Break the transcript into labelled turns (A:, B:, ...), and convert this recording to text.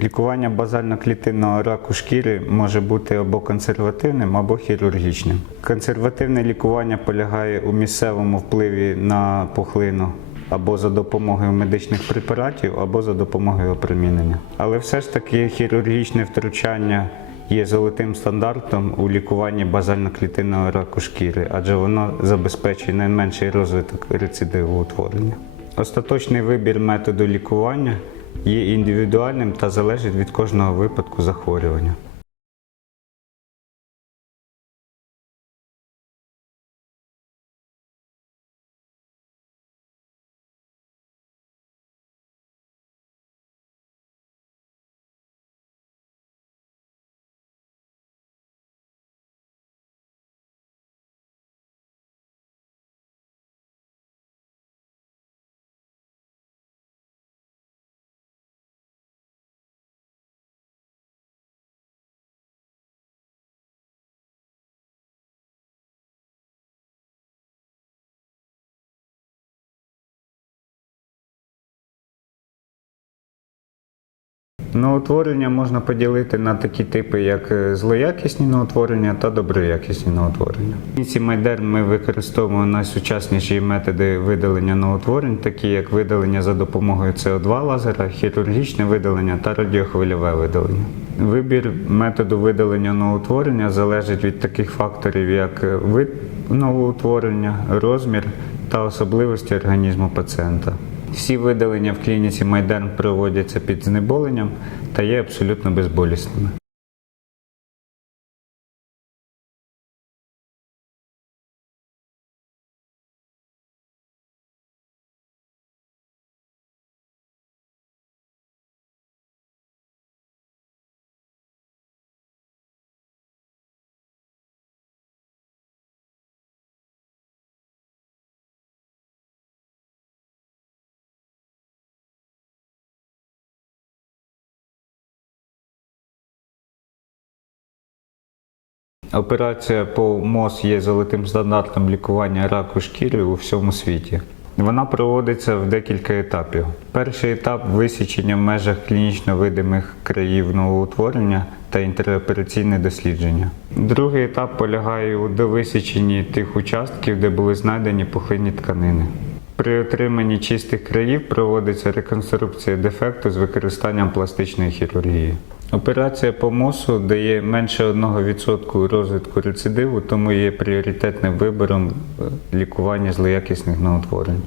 A: Лікування базально-клітинного раку шкіри може бути або консервативним, або хірургічним. Консервативне лікування полягає у місцевому впливі на пухлину або за допомогою медичних препаратів, або за допомогою опромінення. Але все ж таки хірургічне втручання є золотим стандартом у лікуванні базально-клітинного раку шкіри, адже воно забезпечує найменший розвиток рецидиву утворення. Остаточний вибір методу лікування є індивідуальним та залежить від кожного випадку захворювання. Новоутворення можна поділити на такі типи, як е, злоякісні новоутворення та доброякісні новоутворення. В клініці Майдерм ми використовуємо найсучасніші методи видалення новоутворень, такі як видалення за допомогою СО2 лазера, хірургічне видалення та радіохвильове видалення. Вибір методу видалення новоутворення залежить від таких факторів, як е, вид новоутворення, розмір та особливості організму пацієнта. Всі видалення в клініці майдан проводяться під знеболенням та є абсолютно безболісними. Операція по МОЗ є золотим стандартом лікування раку шкіри у всьому світі. Вона проводиться в декілька етапів. Перший етап висічення в межах клінічно видимих країв новоутворення та інтеропераційне дослідження. Другий етап полягає у довисіченні тих участків, де були знайдені пухлинні тканини. При отриманні чистих країв проводиться реконструкція дефекту з використанням пластичної хірургії. Операція по МОСу дає менше 1% розвитку рецидиву, тому є пріоритетним вибором е, лікування злоякісних новотворень.